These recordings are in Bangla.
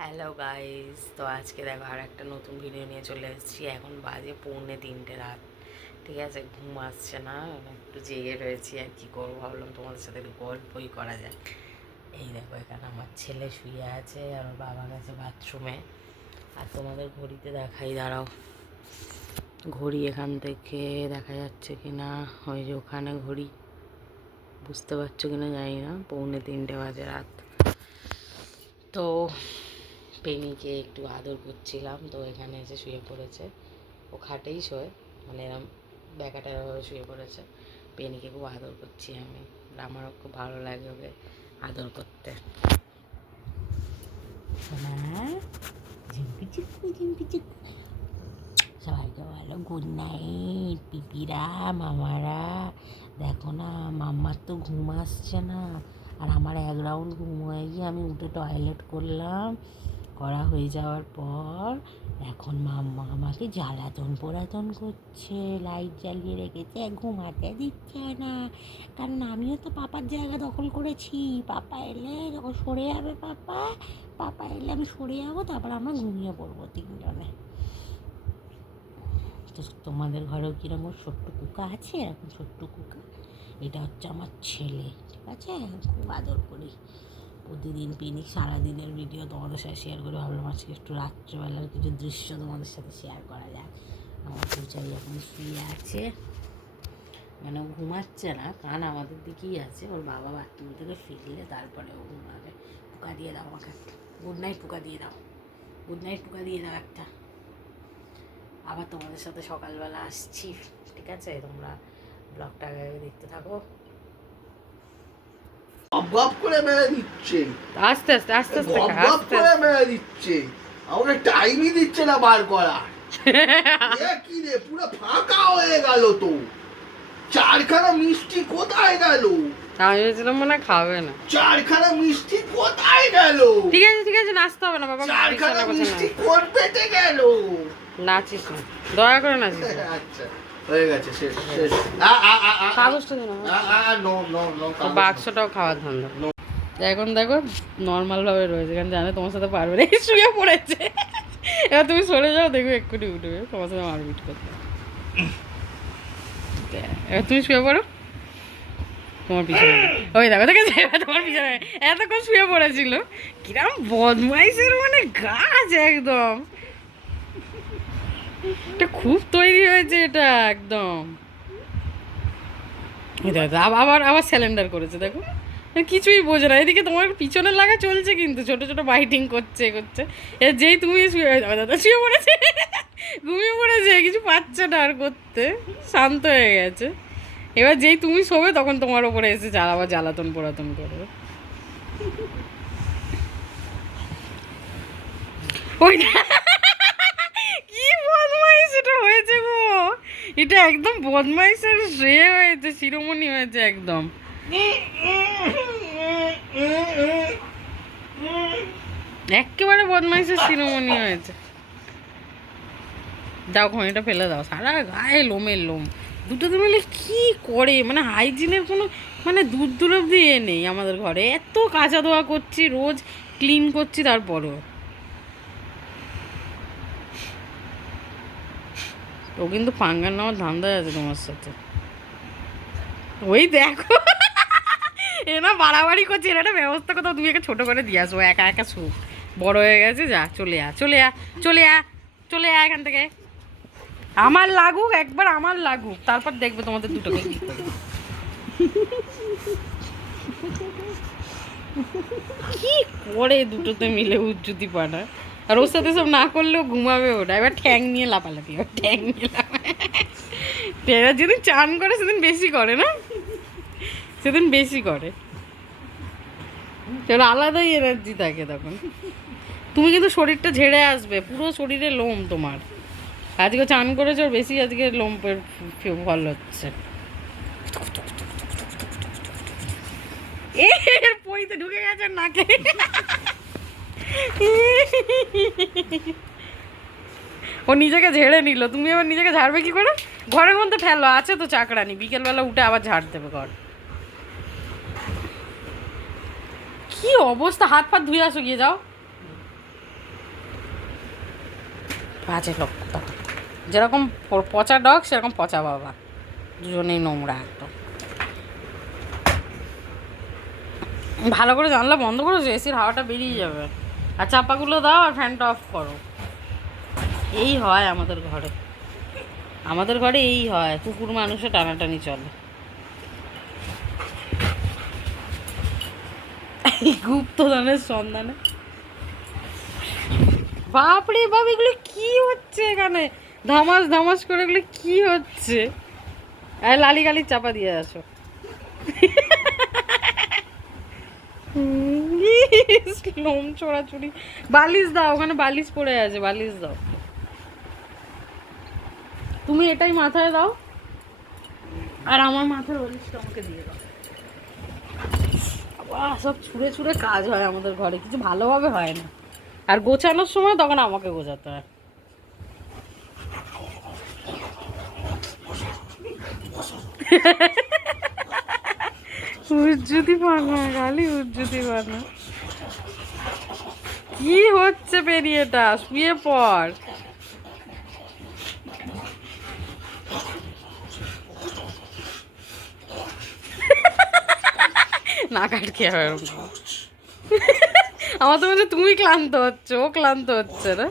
হ্যালো গাইস, তো আজকে দেখো আর একটা নতুন ভিডিও নিয়ে চলে এসেছি। এখন বাজে 2:45 রাত। ঠিক আছে, ঘুম আসছে না, একটু জেগে রয়েছি। আর কি করবো, ভাবলাম তোমাদের সাথে একটু গল্পই করা যায়। এই দেখো, এখানে আমার ছেলে শুয়ে আছে আর ওর বাবা গেছে বাথরুমে। আর তোমাদের ঘড়িতে দেখাই, দাঁড়াও। ঘড়ি এখান থেকে দেখা যাচ্ছে কি না, ওই যে ওখানে ঘড়ি, বুঝতে পারছো কিনা জানি না, 2:45 বাজে রাত। তো পেনিকে একটু আদর করছিলাম, তো এখানে এসে শুয়ে পড়েছে। ও খাটেই শোয়, মানে এরম ব্যাকাটা শুয়ে পড়েছে। পেনিকে খুব আদর করছি আমি, আর আমারও খুব ভালো লাগে ওকে আদর করতে। সবাইকে বলো গুড নাইট পিপিরা, মামারা। দেখো না, মাম্মার তো ঘুম আসছে না, আর আমার এক রাউন্ড ঘুম হয়ে গিয়ে আমি উঠে টয়লেট করলাম। করা হয়ে যাওয়ার পর এখন মাম্মা আমাকে জ্বালাতন পোড়াতন করছে, লাইট জ্বালিয়ে রেখেছে, ঘুমাতে দিচ্ছে না। কারণ আমিও তো পাপার জায়গা দখল করেছি। পাপা এলে যখন সরে যাবে, পাপা এলে আমি সরে যাবো, তারপর আমরা ঘুমিয়ে পড়বো তিনজনে। তো তোমাদের ঘরেও কিরকম ছোট্ট কুকা আছে? এখন ছোট্ট কুকা, এটা হচ্ছে আমার ছেলে। ঠিক আছে, খুব আদর করি প্রতিদিন। পিনিক সারাদিনের ভিডিও তোমাদের সাথে শেয়ার করে ভাবলাম আজকে একটু রাত্রেবেলার কিছু দৃশ্য তোমাদের সাথে শেয়ার করা যায়। আমার পূজারি এখন শুয়ে আছে, মানে ও ঘুমাচ্ছে না, কান আমাদের দিকেই আছে। ওর বাবা বাথরুম থেকে ফিরলে তারপরে ও ঘুমাবে। পোকা দিয়ে দাও আমাকে, গুড নাইট পোকা দিয়ে দাও, গুড নাইট পোকা দিয়ে দাও একটা। আবার তোমাদের সাথে সকালবেলা আসছি। ঠিক আছে, তোমরা ব্লগটা আগে দেখতে থাকো। গপ করে মেরে দিচ্ছে, আস্তে আস্তে আস্তে আস্তে গপ করে মেরে দিচ্ছে, আমাকে টাইমই দিচ্ছে না বার করা। কি রে, পুরো ফাঁকা হয়ে গেল তো। চারখানা মিষ্টি কোথায় গেল? আমি ভেবেছিলাম মনে হয় খাবে না। চারখানা মিষ্টি কোথায় গেল? ঠিক আছে ঠিক আছে, নাচতে হবে না বাবা। চারখানা মিষ্টি কোন পেটে গেল? নাচিস না, দয়া করে নাচিস না। আচ্ছা, হয়ে গেছে, শেষ শেষ। কাগজটা দিন বাক্সটাও খাওয়ার ধান্দা। এখন দেখো নর্মাল ভাবে রয়েছে, কারণ জানে তোমার সাথে পারবে না, শুয়ে পড়েছে। এবার তুমি সরে যাও, দেখবে এক্ষুনি উঠবে তোমার সাথে মারপিট করতে। এবার তুমি শুয়ে পড়ো তোমার পিছনে। ওই দেখো দেখেছে, তোমার পিছনে এতক্ষণ শুয়ে পড়েছিল। কিরম বদমাইশের মানে গাছ একদম। এটা খুব তৈরি হয়েছে এটা একদম। আবার আবার স্যালেন্ডার করেছে, দেখো কিছুই বোঝে না। এদিকে তোমার পিছনের লাগা চলছে, কিন্তু ছোট ছোট বাইটিং করছে করছে। এর যেই তুমি শুয়ে পড়েছে, ঘুমিয়ে পড়েছে, কিছু পাচ্ছে না আর করতে, শান্ত হয়ে গেছে। এবার যেই তুমি শোবে তখন তোমার ওপরে এসে আবার জ্বালাতন পোড়াতন করবে। ওই কি বদমাইশ এটা হয়েছে গো, এটা একদম বদমাইশের হয়েছে, শিরোমণি হয়েছে একদম। একেবারে বদমাইশের শিরোমণি হয়েছে। দাও খনিটা ফেলে দাও, সারা গায়ে লোমের লোম। দুটোতে মিলে কি করে, মানে হাইজিনের কোনো মানে দূর দূর অব্দি নেই আমাদের ঘরে। এত কাঁচা ধোয়া করছি, রোজ ক্লিন করছি, তারপরেও ও কিন্তু পাঙ্গার নেওয়ার ধান্দায় আছে তোমার সাথে। ওই দেখো, এ না বাড়াবাড়ি করছে, এর একটা ব্যবস্থা কোথাও তুমি একে ছোটো করে দিয়ে আসো, একা একা সুখ বড় হয়ে গেছে। যা চলে আ চলে আ চলে আ চলে আ এখান থেকে। আমার লাগুক একবার, আমার লাগুক, তারপর দেখবে তোমাদের দুটোকে কি করে। কি করে দুটোতে মিলে উজ্জুতি পাঠায়। আর ওর সাথে সব না করলেও ঘুমাবে ওটা। এবার ঠ্যাং নিয়ে লাপালাপি, ঠ্যাং নিয়ে লাপা। যেদিন চান করে সেদিন বেশি করে না, সেদিন বেশি করে, সেটা আলাদাই এনার্জি থাকে তখন। তুমি কিন্তু শরীরটা ঝেড়ে আসবে, পুরো শরীরে লোম তোমার। আজকে চান করেছো, বেশি আজকে লোম ফল হচ্ছে। এর পইতে ঢুকে গেছে নাকে। ও নিজেকে ঝেড়ে নিল, তুমি আবার নিজেকে ঝাড়বে কি করে? ঘরের মধ্যে ফেলো, আছে তো চাকরানি, বিকেলবেলা উঠে আবার ঝাড় দেবে ঘর। কি অবস্থা, হাত পা ধুয়ে আসো, গিয়ে যাও। বাজে লোক তখন, যেরকম পচা ডগ সেরকম পচা বাবা, দুজনেই নোংরা একদম। ভালো করে জানলা বন্ধ করো, এসির হাওয়াটা বেরিয়ে যাবে। আর চাপাগুলো দাও আর ফ্যানটা অফ করো। এই হয় আমাদের ঘরে, আমাদের ঘরে এই হয়, কুকুর মানুষে টানাটানি চলে। গুপ্তধনের সন্ধানে। বাপরে বাপ, এগুলো কি হচ্ছে এখানে? ধামাস ধামাস করে এগুলো কি হচ্ছে? আর লালি গালি চাপা দিয়ে আসো। লোম চোরাচুরি। বালিশ দাও, ওখানে বালিশ পড়ে আছে, বালিশ দাও। তুমি এটাই মাথায় দাও, আর আমার মাথার বালিশটা আমাকে দিয়ে দাও। সব ছুঁড়ে ছুঁড়ে কাজ হয় আমাদের ঘরে, কিছু ভালোভাবে হয় না। আর গোছানোর সময় তখন আমাকে গোছাতে হয়। উজ্জুতি পানা, গালি উজ্জুতি পানা। কি হচ্ছে পেরিয়েটা? শুয়ে পড়। না কাটকে হবে। আমার তো মনে হচ্ছে তুমি ক্লান্ত হচ্ছে, ও ক্লান্ত হচ্ছে না।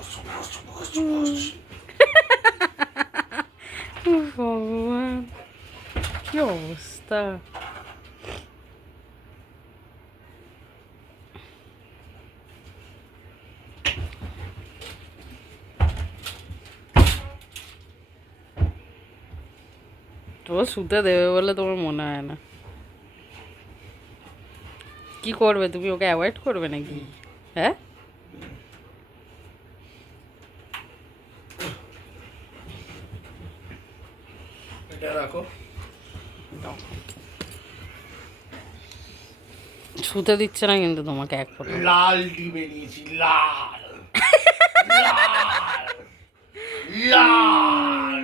ভগবান, কি অবস্থা! তো শুতে দেবে বলে তোমার মনে হয় না? কি করবে তুমি? ওকে অ্যাভয়েড করবে নাকি? হ্যাঁ, এটা রাখো। শুতে দিচ্ছে না কিন্তু তোমাকে এক ফোঁটা। লাল ডিমে নিয়েছি, লাল লাল লাল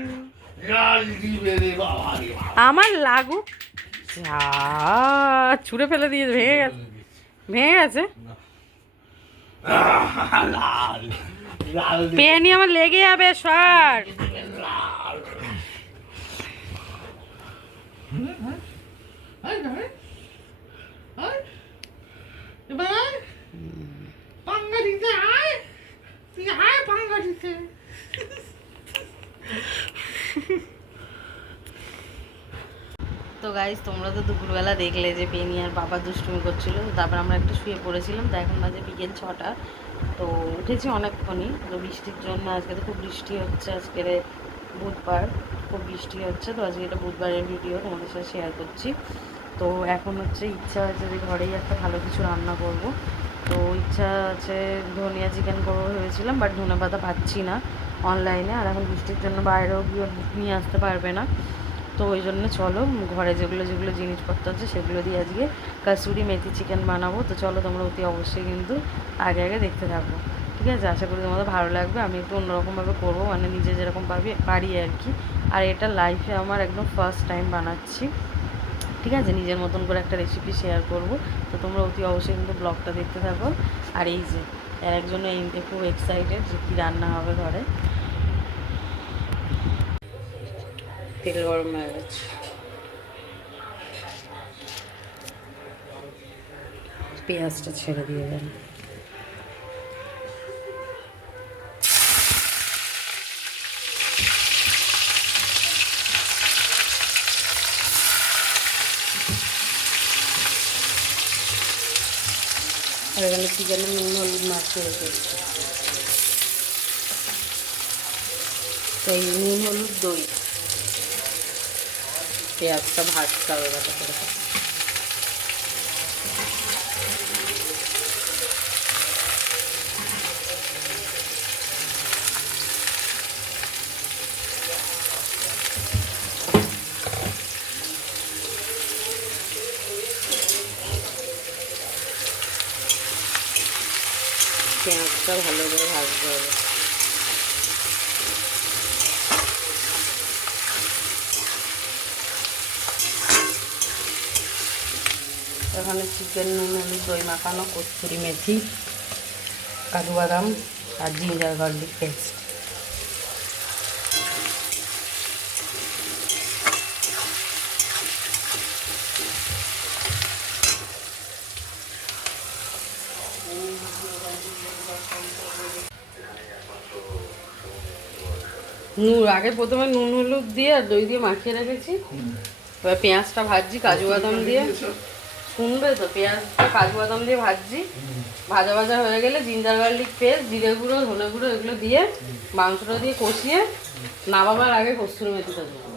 লাল ডিমে রে বাবা রে বাবা। আমার লাগুক যা, ছুঁড়ে ফেলে দিয়ে ভেঙে গেছে, ভেঙে গেছে। লাল লাল পেনি আমার লেগে যাবে সর। লাল। এবার পাঙ্গা দিতে আয়, তুই আয় পাঙ্গা দিতে। তো গাইজ, তোমরা তো দুপুরবেলা দেখলে যে পেনি আর বাবা দুষ্টুমি করছিল, তারপর আমরা একটু শুয়ে পড়েছিলাম। তো এখন বাজে বিকেল 6টা। তো উঠেছি অনেকক্ষণই। তো বৃষ্টির জন্য, আজকে তো খুব বৃষ্টি হচ্ছে, আজকের বুধবার, খুব বৃষ্টি হচ্ছে। তো আজকে এটা বুধবারের ভিডিও তোমাদের সাথে শেয়ার করছি। তো এখন হচ্ছে ইচ্ছা হচ্ছে যে ঘরেই একটা ভালো কিছু রান্না করব। তো ইচ্ছা আছে ধনিয়া চিকেন করবো ভেবেছিলাম, বাট ধনে পাতা পাচ্ছি না অনলাইনে, আর এখন বৃষ্টির জন্য বাইরেও গিয়ে নিয়ে আসতে পারবে না। তো ওই জন্য চলো ঘরে যেগুলো যেগুলো জিনিসপত্র আছে সেগুলো দিয়ে আজকে কাসুরি মেথি চিকেন বানাবো। তো চলো তোমরা অতি অবশ্যই কিন্তু আগে আগে দেখতে থাকবো, ঠিক আছে? আশা করি তোমাদের ভালো লাগবে। আমি একটু অন্যরকমভাবে করবো, মানে নিজে যেরকম পারি আর কি। আর এটা লাইফে আমার একদম ফার্স্ট টাইম বানাচ্ছি, ঠিক আছে? নিজের মতন করে একটা রেসিপি শেয়ার করব। তো তোমরা অতি অবশ্যই কিন্তু ব্লগটা দেখতে থাকো। আর এই যে এর জন্য খুব এক্সাইটেড যে কী রান্না হবে ঘরে। তেল গরম হয়ে গেছে, পেঁয়াজটা ছেড়ে দিয়ে দেন। আর এখানে চিকেনে নুন হলুদ মাখিয়ে রেখেছি। তো এই নুন হলুদ দই, পেঁয়াজটা ভাজতে হবে ভালো করে। পেঁয়াজটা ভালো করে ভাজতে হবে। এখানে চিকেন, নুন হলুদ দই মাখানো, কস্তুরি মেথি, কাজু বাদাম আর জিঞ্জার গার্লিক পেস্ট নুন আগে প্রথমে নুন হলুদ দিয়ে আর দই দিয়ে মাখিয়ে রেখেছি। এবার পেঁয়াজটা ভাজছি কাজু বাদাম দিয়ে। শুনবে তো, পেঁয়াজটা কাজু বাদাম দিয়ে ভাজছি। ভাজা ভাজা হয়ে গেলে জিঞ্জার গার্লিক পেস্ট, জিরে গুঁড়ো, ধনে গুঁড়ো এগুলো দিয়ে মাংসটা দিয়ে কষিয়ে নামাবার আগে কস্তুরি মেথিটা দেবো,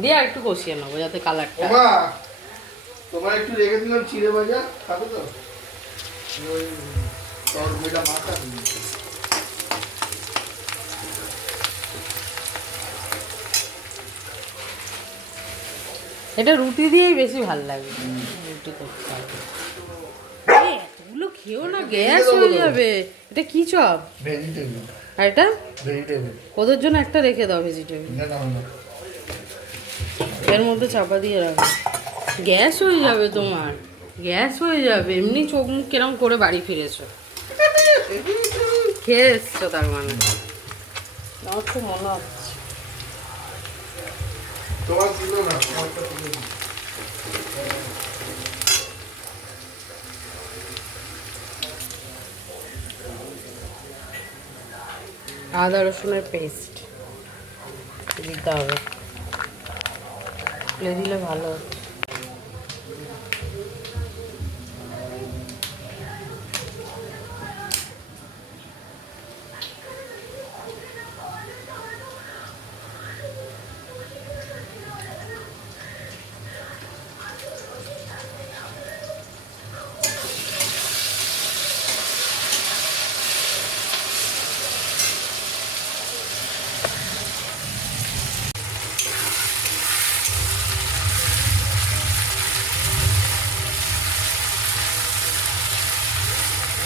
দিয়ে আর একটু কষিয়ে নেবো যাতে কালারটা। তোমার একটু রেখে দিলাম চিড়ে ভাজা, খাবে তো? ওই তরকারিটা মাখা দিই। এটা রুটি দিয়েই বেশি ভালো লাগে, রুটি করতে হবে। এতগুলো খেয়েও না, গ্যাস হয়ে যাবে। এটা কি চপ? ভেজিটেবল। আর এটা ভেজিটেবল। ওদের জন্য একটা রেখে দাও ভেজিটেবল, এর মধ্যে চাপা দিয়ে রাখো। গ্যাস হয়ে যাবে তোমার, গ্যাস হয়ে যাবে। এমনি চোখ মুখ কিরম করে বাড়ি ফিরেছো, খেয়ে এসছো তার মানে। আমার খুব মনে হচ্ছে তোমার ছিল না, তোমারটা ছিল না। আদা রসুনের পেস্ট দিতে হবে, দিলে ভালো।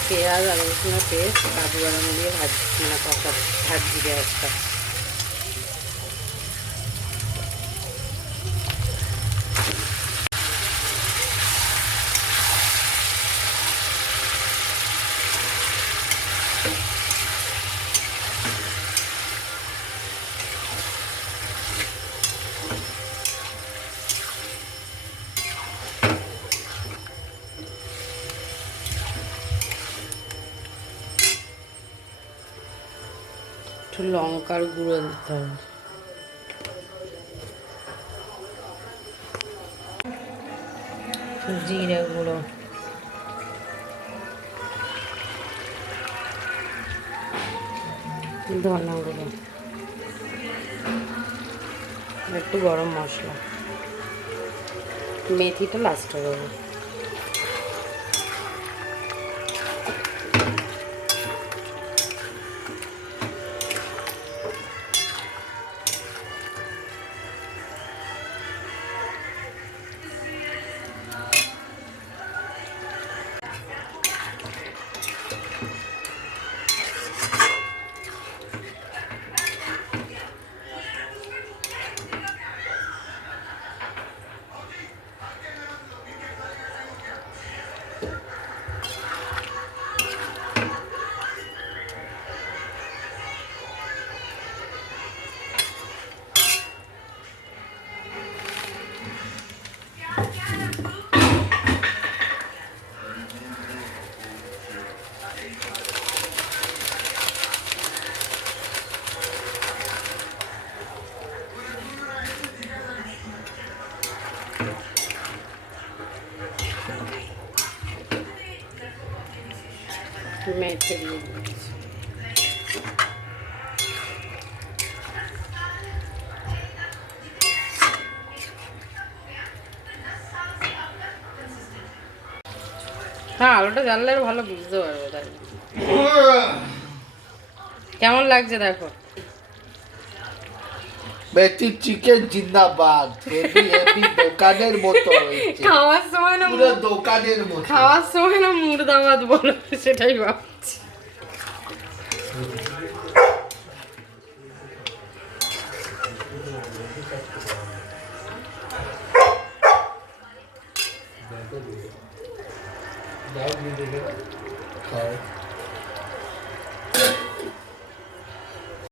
পেঁয়াজ আর রসুনের পেস্ট কাজু বাদাম দিয়ে মানে ভাজছি গ্যাসটা। একটু লঙ্কার গুঁড়ো দিতে হবে, জিরে গুঁড়ো, ধনে গুঁড়ো, একটু গরম মশলা, মেথিটা লাস্টে দেবো। মেথি দিয়ে দিচ্ছি। হ্যাঁ, আলুটা জানলে আরো ভালো বুঝতে পারবো। তাই কেমন লাগছে দেখো। বেটি চিকেন জিন্দাবাদ, হেভি হেভি দোকানের মতো হয়েছে। খাওয়ার সময় না পুরো দোকানের মতো। খাওয়ার সময় না মুর্দাবাদ বলো, সেটাই ভাবছি। খাও।